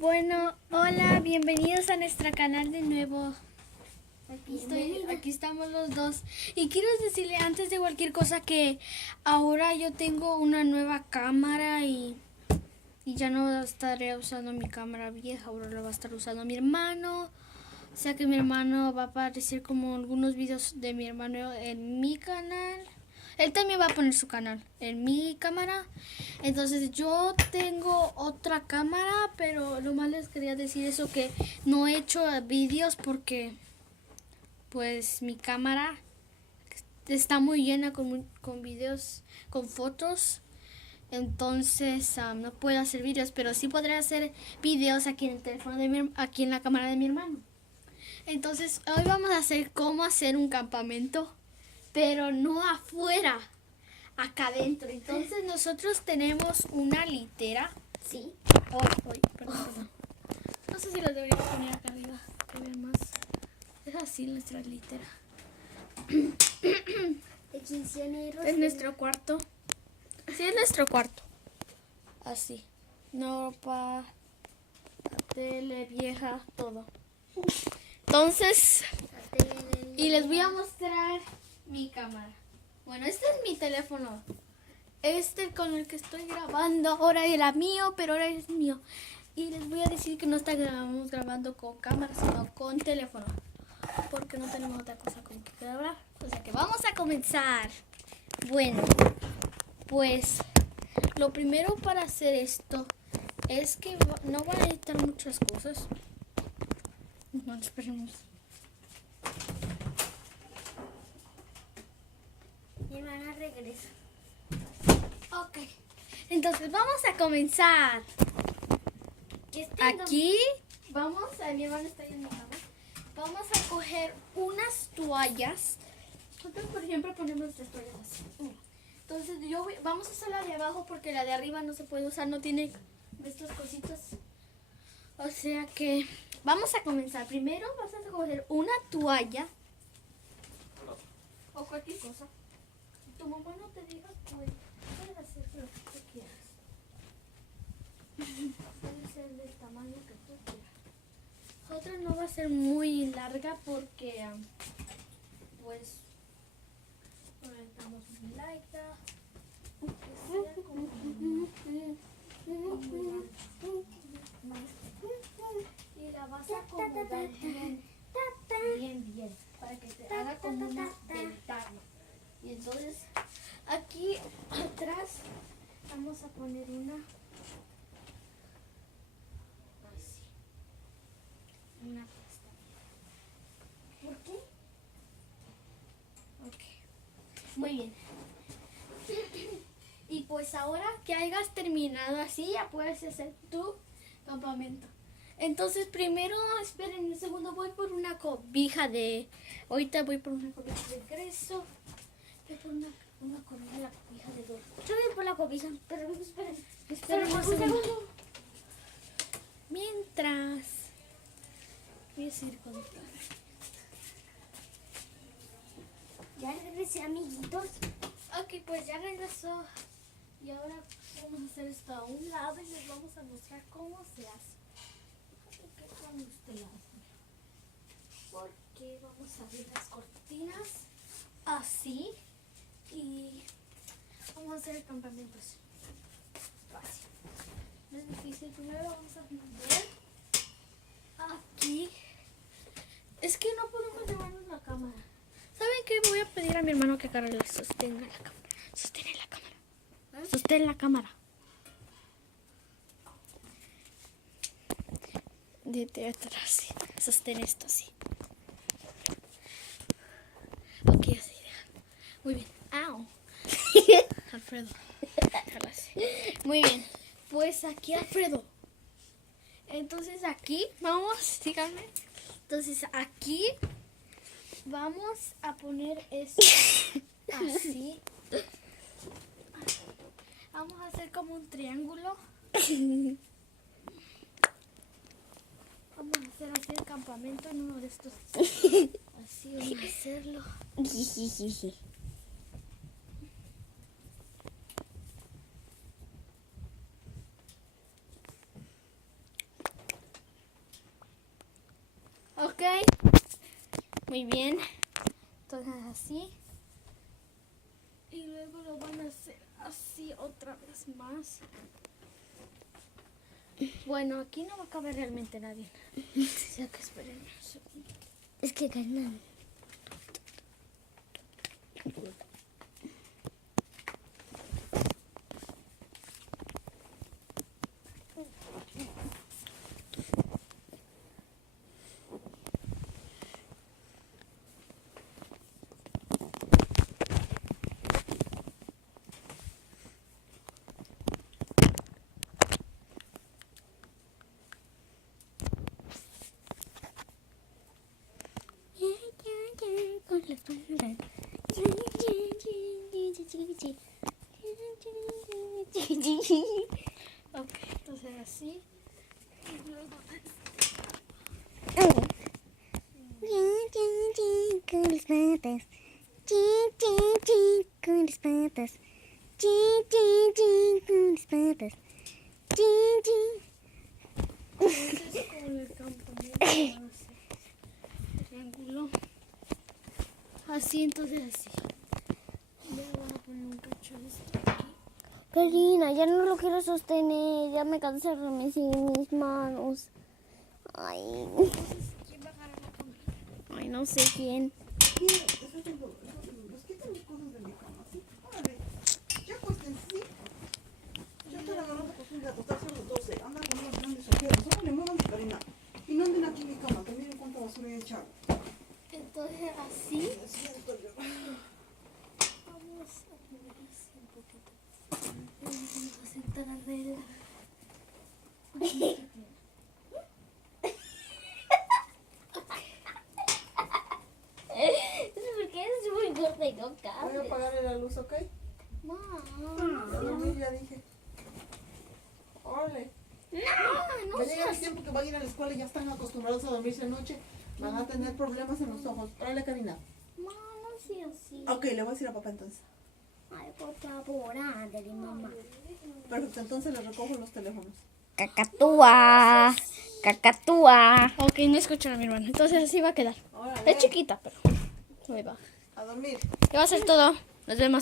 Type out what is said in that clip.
Bueno, hola, bienvenidos a nuestro canal de nuevo. Aquí estamos los dos. Y quiero decirle antes de cualquier cosa que ahora yo tengo una nueva cámara y ya no estaré usando mi cámara vieja, ahora la va a estar usando mi hermano. O sea que mi hermano va a aparecer como algunos videos de mi hermano en mi canal. Él también va a poner su canal en mi cámara. Entonces yo tengo otra cámara, pero lo más les quería decir eso que no he hecho vídeos porque pues mi cámara está muy llena con videos, con fotos. Entonces no puedo hacer vídeos, pero sí podré hacer vídeos aquí en el teléfono aquí en la cámara de mi hermano. Entonces hoy vamos a hacer cómo hacer un campamento, pero no afuera, acá adentro. Entonces nosotros tenemos una litera. Sí. Perdón. No sé si lo debería poner acá arriba, que vean más. Es así nuestra litera. Es nuestro cuarto. Sí, es nuestro cuarto. Así. No ropa, la tele vieja, todo. Entonces, y les voy a mostrar mi cámara. Bueno, este es mi teléfono. Este con el que estoy grabando ahora era mío, pero ahora es mío. Y les voy a decir que no estamos grabando con cámara, sino con teléfono. Porque no tenemos otra cosa con que grabar. O sea que vamos a comenzar. Bueno, pues lo primero para hacer esto es que no va a editar muchas cosas. No, esperemos. Mi hermana regresa. Ok, entonces vamos a comenzar. Aquí vamos, mi hermano está yendo a la cama. Vamos a coger unas toallas. Nosotros, por ejemplo, ponemos nuestras toallas así. Entonces vamos a usar la de abajo porque la de arriba no se puede usar, no tiene estas cositas. O sea que vamos a comenzar. Primero vas a coger una toalla o cualquier cosa. Si tu mamá no te diga, pues puedes hacer lo que tú quieras. Puede ser del tamaño que tú quieras. Otra no va a ser muy larga porque pues conectamos muy larga. Que sea como y la vas a acomodar bien, para que te haga como una ventana. Y entonces aquí atrás vamos a poner una así, una pestaña. ¿Por qué? Ok, muy bien. Y pues ahora que hayas terminado así, ya puedes hacer tu campamento. Entonces primero, esperen un segundo, voy por una cobija de... Ahorita voy por una cobija de Creso. Voy por una cobija de Dor. Yo voy por la cobija, pero Esperen un segundo. Mientras... Voy a seguir con esto. Ya regresé, amiguitos. Ok, pues ya regresó. Y ahora vamos a hacer esto a un lado y les vamos a mostrar cómo se hace. ¿Qué con usted hace? Porque vamos a abrir las cortinas así y vamos a hacer el campamento así. Fácil. No es difícil. Primero vamos a poner aquí. Es que no podemos llevarnos la cámara. ¿Saben qué? Voy a pedir a mi hermano que agarre la sostenga la cámara. Sostén la cámara. Sostén la cámara. De atrás, sí. Sostén esto así. Ok, así. Muy bien. ¡Au! Alfredo. Déjalo así. Muy bien. Pues aquí, Alfredo. Entonces aquí, vamos, síganme. Entonces aquí vamos a poner esto así. Vamos a hacer como un triángulo. Vamos a hacer así el campamento en uno de estos. Así vamos a hacerlo. Ok. Muy bien. Entonces así. Y luego lo van a hacer así otra vez más. Bueno, aquí no va a caber realmente nadie. Ya que esperen un segundo. Es que Karina. Con las palabras. Ok, entonces así. Y luego Con las patas. Con las patas. Con las patas. entonces con el campanito van a hacer triángulo. Así, entonces así. Le voy a poner un cacho de esto aquí. Karina, ya no lo quiero sostener. Ya me cansé de mis manos. Ay, ¿Quién va a agarrar la cámara? ay, no sé quién. Mira, los quitan mis cosas de mi cama, ¿sí? Órale, ya acuéstense, ¿sí? Ya están agarrando costumbre de acostarse a las 12. Andan con unos grandes ojeros. Órale, muévanse, Karina. Y no anden aquí en mi cama, que miren cuánta basura he echado. Entonces así. Me siento yo. Vamos a poner así un poquito. Vamos a sentar a ver. Porque eres muy gorda y no Voy a cabe. apagarle la luz, ¿ok? Mamá. A dormir ya dije. Órale. No, Ya llega el tiempo que van a ir a la escuela y ya están acostumbrados a dormirse de noche. Van a tener problemas en los ojos. Órale, Karina. no sea así. Ok, le voy a decir a papá entonces. Ay, por favor, ándale, mamá. Perfecto, entonces le recojo los teléfonos. Cacatúa. Cacatúa. Ok, no escuchan a mi hermano. Entonces así va a quedar. Órale. Es chiquita, pero ahí va. A dormir. Ya va a ser todo. Nos vemos.